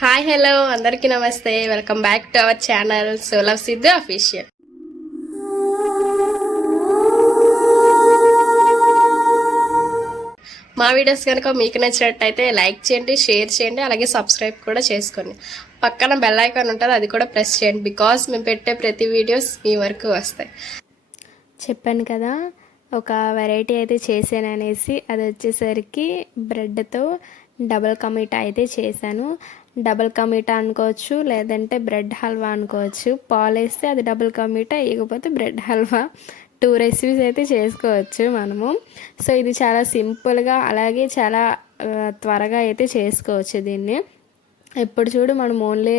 Hi hello అందరికీ నమస్తే. Welcome back to our channel సోలవ్ సిద్ధు అఫీషియల్. మా వీడియోస్ కనుక మీకు నచ్చినట్టయితే లైక్ చేయండి, షేర్ చేయండి, అలాగే సబ్స్క్రైబ్ కూడా చేసుకోండి. పక్కన బెల్ ఐకాన్ ఉంటుంది, అది కూడా ప్రెస్ చేయండి. బికాస్ మేము పెట్టే ప్రతి వీడియోస్ మీ వరకు వస్తాయి. చెప్పాను కదా ఒక వెరైటీ అయితే చేశాను అనేసి, అది వచ్చేసరికి బ్రెడ్తో డబుల్ కమీటా అయితే చేశాను. డబుల్ కమీటా అనుకోవచ్చు, లేదంటే బ్రెడ్ హల్వా అనుకోవచ్చు. పాలు వేస్తే అది డబుల్ కమీటా, ఇకపోతే బ్రెడ్ హల్వా. 2 రెసిపీస్ అయితే చేసుకోవచ్చు మనము. సో ఇది చాలా సింపుల్గా, అలాగే చాలా త్వరగా అయితే చేసుకోవచ్చు దీన్ని. ఎప్పుడు చూడు మనం ఓన్లీ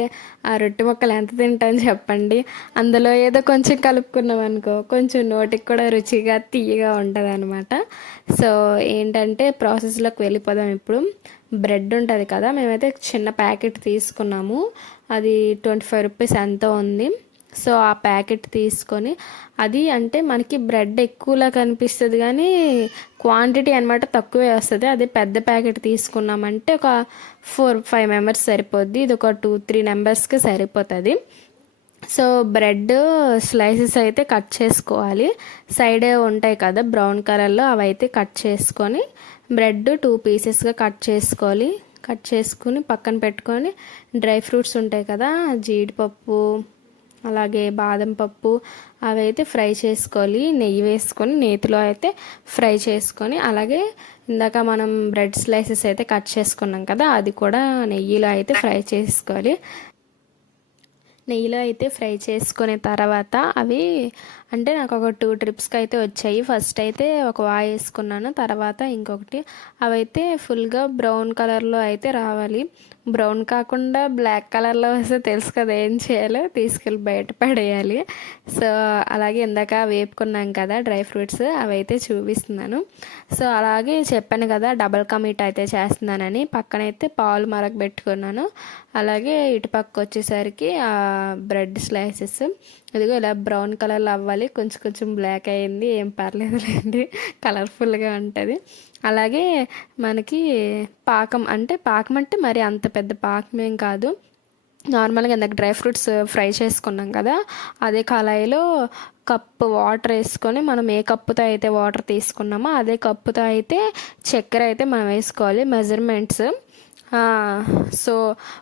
ఆ రొట్టె ముక్కలు ఎంత తింటాం చెప్పండి. అందులో ఏదో కొంచెం కలుపుకున్నాం అనుకో, కొంచెం నోటికి కూడా రుచిగా తీయగా ఉంటుంది అనమాట. సో ఏంటంటే ప్రాసెస్లోకి వెళ్ళిపోదాం. ఇప్పుడు బ్రెడ్ ఉంటుంది కదా, మేమైతే చిన్న ప్యాకెట్ తీసుకున్నాము. అది 25 రూపీస్ ఎంతో ఉంది. సో ఆ ప్యాకెట్ తీసుకొని, అది అంటే మనకి బ్రెడ్ ఎక్కువలా కనిపిస్తుంది కానీ క్వాంటిటీ అనమాట తక్కువే వస్తుంది. అదే పెద్ద ప్యాకెట్ తీసుకున్నామంటే ఒక 4-5 మెంబర్స్ సరిపోద్ది. ఇది ఒక 2-3 మెంబర్స్కి సరిపోతుంది. సో బ్రెడ్ స్లైసెస్ అయితే కట్ చేసుకోవాలి. సైడ్ ఉంటాయి కదా బ్రౌన్ కలర్లో, అవి అయితే కట్ చేసుకొని బ్రెడ్ 2 పీసెస్గా కట్ చేసుకోవాలి. కట్ చేసుకుని పక్కన పెట్టుకొని, డ్రై ఫ్రూట్స్ ఉంటాయి కదా, జీడిపప్పు అలాగే బాదం పప్పు, అవి అయితే ఫ్రై చేసుకోవాలి. నెయ్యి వేసుకొని నేతిలో అయితే ఫ్రై చేసుకొని, అలాగే ఇందాక మనం బ్రెడ్ స్లైసెస్ అయితే కట్ చేసుకున్నాం కదా, అది కూడా నెయ్యిలో అయితే ఫ్రై చేసుకోవాలి. నెయ్యిలో అయితే ఫ్రై చేసుకునే తర్వాత అవి అంటే నాకు ఒక 2 ట్రిప్స్కి అయితే వచ్చాయి. ఫస్ట్ అయితే ఒక వాయి వేసుకున్నాను, తర్వాత ఇంకొకటి. అవైతే ఫుల్గా బ్రౌన్ కలర్లో అయితే రావాలి. బ్రౌన్ కాకుండా బ్లాక్ కలర్లో వస్తే తెలుసు కదా ఏం చేయాలో, తీసుకెళ్ళి బయట పడేయాలి. సో అలాగే ఇందాక వేపుకున్నాం కదా డ్రై ఫ్రూట్స్, అవి అయితే చూపిస్తున్నాను. సో అలాగే చెప్పాను కదా డబల్ కమీటా అయితే చేస్తున్నానని. పక్కనైతే పాలు మరగబెట్టుకున్నాను. అలాగే ఇటుపక్క వచ్చేసరికి బ్రెడ్ స్లైసెస్, ఇదిగో ఇలా బ్రౌన్ కలర్లో అవ్వాలి. కొంచెం కొంచెం బ్లాక్ అయ్యింది, ఏం పర్లేదులేండి, కలర్ఫుల్గా ఉంటుంది. అలాగే మనకి పాకం అంటే మరి అంత పెద్ద పాకం ఏం కాదు. నార్మల్గా ఇందాక డ్రై ఫ్రూట్స్ ఫ్రై చేసుకున్నాం కదా, అదే కళాయిలో కప్పు వాటర్ వేసుకొని, మనం ఏ కప్పుతో అయితే వాటర్ తీసుకున్నామో అదే కప్పుతో అయితే చక్కెర అయితే మనం వేసుకోవాలి. మెజర్మెంట్స్ సో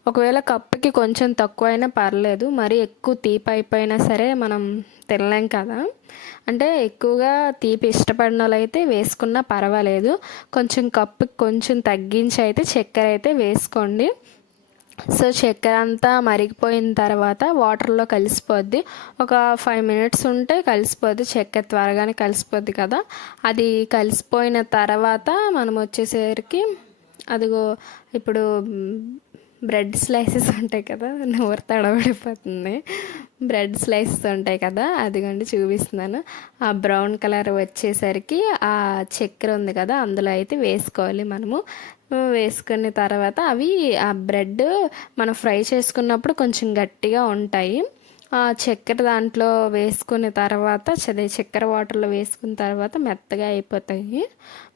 ఒకవేళ కప్పుకి కొంచెం తక్కువ అయినా పర్లేదు, మరి ఎక్కువ తీపి అయిపోయినా సరే మనం తినలేం కదా. అంటే ఎక్కువగా తీపి ఇష్టపడిన వాళ్ళు అయితే వేసుకున్నా పర్వాలేదు. కొంచెం కప్పుకి కొంచెం తగ్గించి అయితే చక్కెర అయితే వేసుకోండి. సో చక్కెర అంతా మరిగిపోయిన తర్వాత వాటర్లో కలిసిపోద్ది. ఒక 5 మినిట్స్ ఉంటే కలిసిపోద్ది, చక్కెర త్వరగానే కలిసిపోద్ది కదా. అది కలిసిపోయిన తర్వాత మనం వచ్చేసరికి, అదిగో ఇప్పుడు బ్రెడ్ స్లైసెస్ ఉంటాయి కదా, నోరు తడబడిపోతుంది. బ్రెడ్ స్లైసెస్ ఉంటాయి కదా, అదిగోండి చూపిస్తున్నాను. ఆ బ్రౌన్ కలర్ వచ్చేసరికి ఆ చక్కెర ఉంది కదా అందులో అయితే వేసుకోవాలి మనము. వేసుకున్న తర్వాత అవి ఆ బ్రెడ్ మనం ఫ్రై చేసుకున్నప్పుడు కొంచెం గట్టిగా ఉంటాయి. ఆ చక్కెర దాంట్లో వేసుకున్న తర్వాత, చక్కెర వాటర్లో వేసుకున్న తర్వాత మెత్తగా అయిపోతాయి.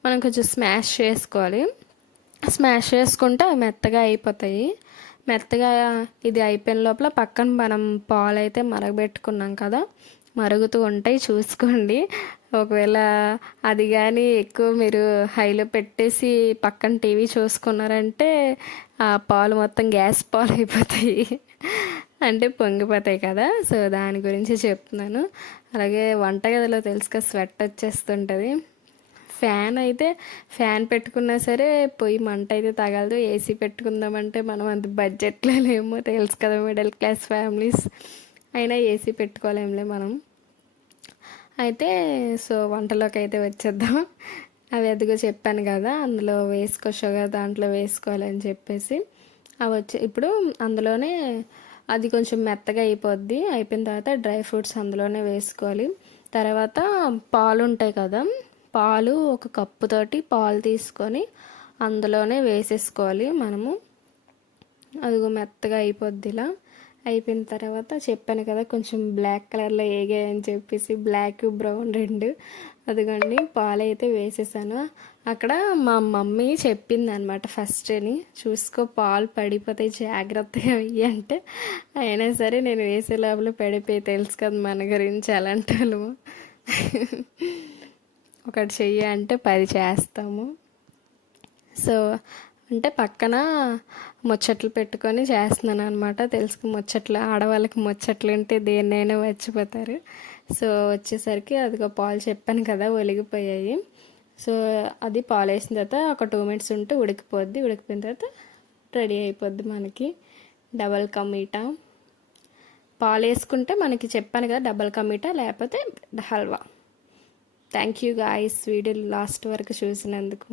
మనం కొంచెం స్మాష్ చేసుకోవాలి. స్మాష్ చేసుకుంటే అవి మెత్తగా అయిపోతాయి. మెత్తగా ఇది అయిపోయిన లోపల పక్కన మనం పాలు అయితే మరగబెట్టుకున్నాం కదా, మరుగుతూ ఉంటాయి చూసుకోండి. ఒకవేళ అది కానీ ఎక్కువ మీరు హైలో పెట్టేసి పక్కన టీవీ చూసుకున్నారంటే ఆ పాలు మొత్తం గ్యాస్ పాలు అయిపోతాయి, అంటే పొంగిపోతాయి కదా. సో దాని గురించి చెప్తున్నాను. అలాగే వంటగదిలో తెలుసుగా స్వెట్ వచ్చేస్తుంటుంది. ఫ్యాన్ పెట్టుకున్నా సరే పొయ్యి మంట అయితే తగలదు. ఏసీ పెట్టుకుందామంటే మనం అంత బడ్జెట్లో లేమో, తెలుసు కదా మిడిల్ క్లాస్ ఫ్యామిలీస్, అయినా ఏసీ పెట్టుకోలేంలే మనం అయితే. సో వంటలోకి అయితే వచ్చేద్దాం. అవి ఎదుగో చెప్పాను కదా, అందులో షుగర్ దాంట్లో వేసుకోవాలని చెప్పేసి అవి ఇప్పుడు అందులోనే అది కొంచెం మెత్తగా అయిపోద్ది. అయిపోయిన తర్వాత డ్రై ఫ్రూట్స్ అందులోనే వేసుకోవాలి. తర్వాత పాలు ఉంటాయి కదా, పాలు ఒక కప్పుతోటి పాలు తీసుకొని అందులోనే వేసేసుకోవాలి మనము. అదిగో మెత్తగా అయిపోద్ది. ఇలా అయిపోయిన తర్వాత చెప్పాను కదా కొంచెం బ్లాక్ కలర్లో ఏగాయని చెప్పేసి, బ్లాక్ బ్రౌన్ 2 అదిగోండి పాలు అయితే వేసేసాను. అక్కడ మా మమ్మీ చెప్పింది అనమాట ఫస్ట్ని, చూసుకో పాలు పడిపోతాయి జాగ్రత్తగా వెయ్యి అంటే, అయినా సరే నేను వేసే లోపల పడిపోయి, తెలుసు కదా మన గురించి అలాంటి వాళ్ళము. ఒకటి చెయ్యి అంటే 10 చేస్తాము. సో అంటే పక్కన ముచ్చట్లు పెట్టుకొని చేస్తున్నాను అనమాట. తెలుసు ముచ్చట్లు, ఆడవాళ్ళకి ముచ్చట్లు ఉంటే దేన్నైనా మర్చిపోతారు. సో వచ్చేసరికి అదిగో పాలు చెప్పాను కదా ఒలిగిపోయాయి. సో అది పాలు వేసిన తర్వాత ఒక 2 మినిట్స్ ఉంటే ఉడికిపోద్ది. ఉడికిపోయిన తర్వాత రెడీ అయిపోద్ది మనకి డబల్ కమీటా. పాలు వేసుకుంటే మనకి చెప్పాను కదా డబల్ కమీటా, లేకపోతే halwa. Thank you guys video last వరకు చూసినందుకు.